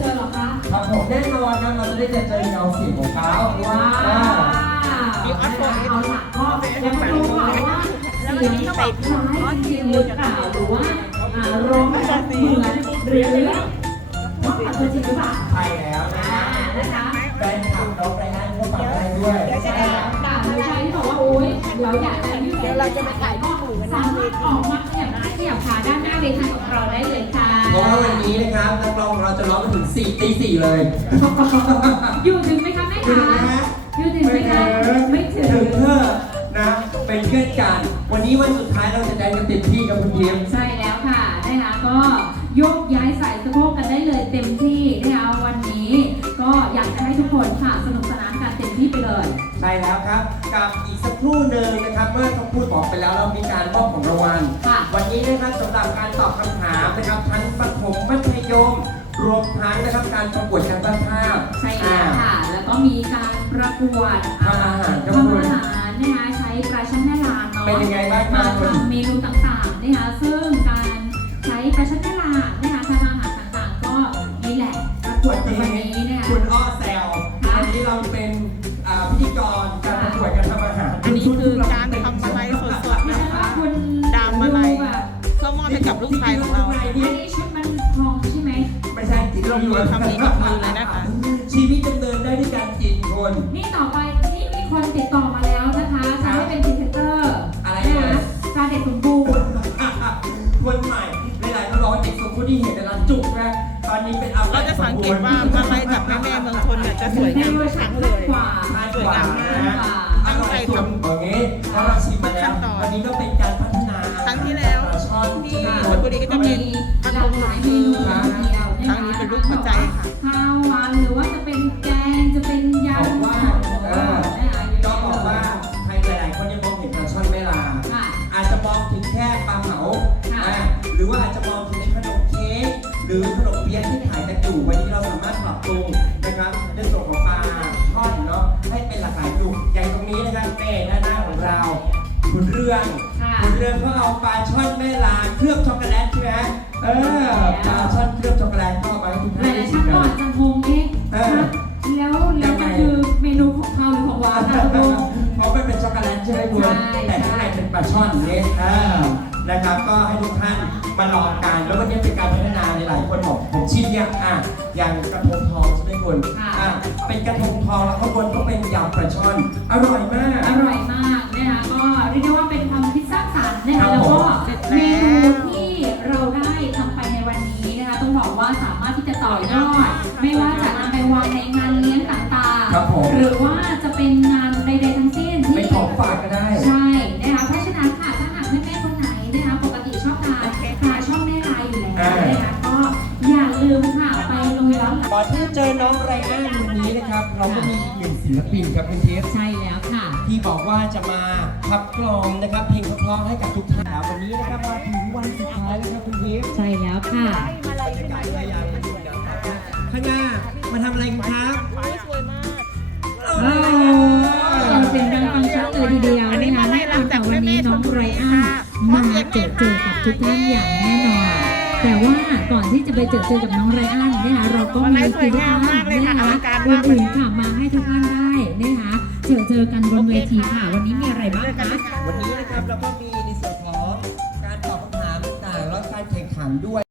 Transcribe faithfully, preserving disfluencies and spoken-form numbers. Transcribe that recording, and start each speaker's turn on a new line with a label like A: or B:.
A: อหรอคะ
B: ครับผมแน่นอนครับเราจะได้เจอเจอเงาเสียงของเขา
A: ว้าวมีอัพโหลดเอาละก็ยังไม่รู้ค่ะว่าเสียงไปคล้ายจริงหรือเปล่าหรือว่าร้องแบบเหมือนหรือร้องแบบตัวจริงหรือเปล่า
B: ใช่แล้วนะคะแฟนคลับน้องไรอันก็ฟังได้ด้วย
A: ใช่แล้วด่าเลยใช่ที่บอกว่าโอ๊ยเดี๋ยวอยากจะยืดเดี๋ยวเราจะไปถ่ายก็สามารถออกมาขยับขยับขาด้านหน้าเวทีของเราได้เลยค่ะ
B: เพราะว่าวันนี้นะครับนักร้องของเราจะร้องไปถึงสี่ตีสี่เลย
A: อยู่ถึงไหมคะแม่คะอยู่ถึงไหมคะไม่ถึง
B: ถึงเธอนะเป็นเพื่อนกันวันนี้วันสุดท้ายเราจะได้กันเต็มที่กับคุณเทียม
A: ใช่แล้วค่ะนะคะก็ยกย้ายสายสะโพกกันได้เลยเต็มที่นะคะวันนี้ก็อยากจะให้ทุกคนค่ะสนุกสนานกันเต็มที่ไปเลย
B: ใช่แล้วครับกับอีกสักครู่หนึ่งนะครับเมื่อเขาพูดบอกไปแล้วเรามีการมอบของรางวัลวันนี้นะครับสำหรับการตอบคำถามนะครับทั้งประถมมัธยมรวมทั้งนะครับการประกวดการวาดภาพ
A: ใช่แล้วค่ะแล้วก็มีการประกวด
B: ทำอาหาร
A: ทำอาหารนะคะใช้ปลาช่อนแม่ลาเนาะ
B: เป็นยังไงบ้าง
A: มาทำเมนูต่างๆนะคะซึ่งการใช้ปลาช่อนแม่ลานะคะทำอาหารต่างๆก็นี่แหละประกวดในวันนี้นะคะ
B: คุณอ้อแซววันนี้เราเป็นพิธีกรการประกวดการทำอาหาร
C: อันนี้คือการทำอะไรสดๆนะคะดามอะไรเพื่อมอบให้กับลูกชายของเรา
A: อันนี้ชุดมันพองใช่ไหม
B: ไม่ใช่กิน
C: ลงมือทำนี้กับมือเลยนะคะ
B: ชีวิตดำเนินได้ด้วยการกินคน
A: นี่ต่อไปนี่มีคนติดต่อมาแล้วนะคะใช้เป็นพรีเซนเตอร์
B: อะไร
A: นะปลาเด็กสมบูรณ์
B: คนใหม่หลายๆคนร้องเด็กสมบูรณ์ที่เห็นในร้านจุกนะตอนนี้เป็นเอา
C: เราจะสังเกตว่าอะไรจากแม่แม่เมืองชนเนี่ยจะสวยงามทั้งเลย
B: สวยงามมากตั้งใจทำอย่างนี้เพราะเราชิมมาแล้ววันนี้ก็เป็นการพัฒนา
C: ครั้งที่แล้วที่ชลบุรีก็จะเป็น
A: ขนมหลายเมนูเดียว
C: ครั้งนี้เป็นรูปหัวใจค่ะ
A: ข้าวหวานหรือว่าจะเป็นแกงจะเป็นยำ
B: ว่าก็บอกว่าใครหลายๆคนยังมองเห็นปลาช่อนแม่ลาอาจจะมองถึงแค่ปลาเผาหรือว่าอาจจะมองถึงขนมเค้กหรือขนมเปี๊ยะที่ขายกันอยู่วันนี้เราสามารถปรับปรุงนะครับในส่วนของปลาช่อนเนาะให้เป็นหลากหลายอยู่อย่างตรงนี้นะครับเน่ด้านหน้าของเราคุณเรื่องคุณเรื่องเขาเอาปลาช่อนแม่ลาเคลือบช็อกโกแลตใช่ไหมเออปลาช่อนเคลือบช็อกโกแลตก็เอาไปให้ทุกท่าน
A: ได้ชิมกันจะงงเอ๊ะแล้วแล้วก็คือเมนูของข้าวหรือของหวานนะทุกคน
B: เพราะมันเป็นช็อกโกแลตใช่ไหมคุณแต่ข้างในเป็นปลาช่อนเนี่ยนะครับก็ให้ทุกท่านมาลองกันแล้ววันนี้เป็นการพัฒนาในหลายคนบอกผมชิมเนี่ยอ่ะอย่างกระทงทองใช่ไหมคุณอ่ะเป็นกระทงทองแล้วข้างบนก็เป็นยำปลาช่อนอร่อยมาก
A: อร่อยมากนะคะก็เรียกได้ว่าเป็นความคิดสร้างสรรค์นะคะแล้วก็เมนูที่เราได้ทำไปในวันนี้นะคะต้องบอกว่าสามารถที่จะต่อยอดไม่ว่าจะนำไปวางในงานเลี้ยงต่างๆหรือว่าจะเป็นงานใดๆทั้งสิ้นที่
B: เป็นของฝากก็ได้
A: ใช่นะคะเพราะฉะนั้นค่ะถ้าหากแม่ๆคนไหนนะคะปกติชอบทานปลาช่อนแม่ลาอยู่แล้วนะคะก็อย่าลืมค่ะไปลงย้อนหลัง
B: ก่อนที่จะเจอน้องไรอันวันนี้นะครับเราก็มีอีกหนึ่งศิลปินครับคุณเทป
A: ใช่แล้วค่ะ
B: ที่บอกว่าจะมาขับกล่อมนะครับเพลงเพราะๆให้กับทุกท่านวันนี้นะครับมาถึงวันสุดท้ายแล้วครับคุณเทป
A: ใช่แล้วค่ะ
B: ข้างหน้ามาทำอะไรกันครับ
C: สวยมาก
A: โอ้เสียงดังฟังชัดเลยทีเดียวนะคะแน่นอนแต่วันนี้น้องไรอันมาเจอเจอกับทุกท่านอย่างแน่นอนแต่ว่าก่อนที่จะไปเจอเจอกับน้องไรอันนะคะเราก็มีกิจกรรมนะคะอื่นๆค่ะมาให้ทุกท่านได้นะคะเจอเจอกันบนเวทีค่ะวันนี้มีอะไรบ้างคะ
B: วันนี้นะครับเราก็มีในส่วนของการตอบคำถามต่างๆและการแข่งขันด้วย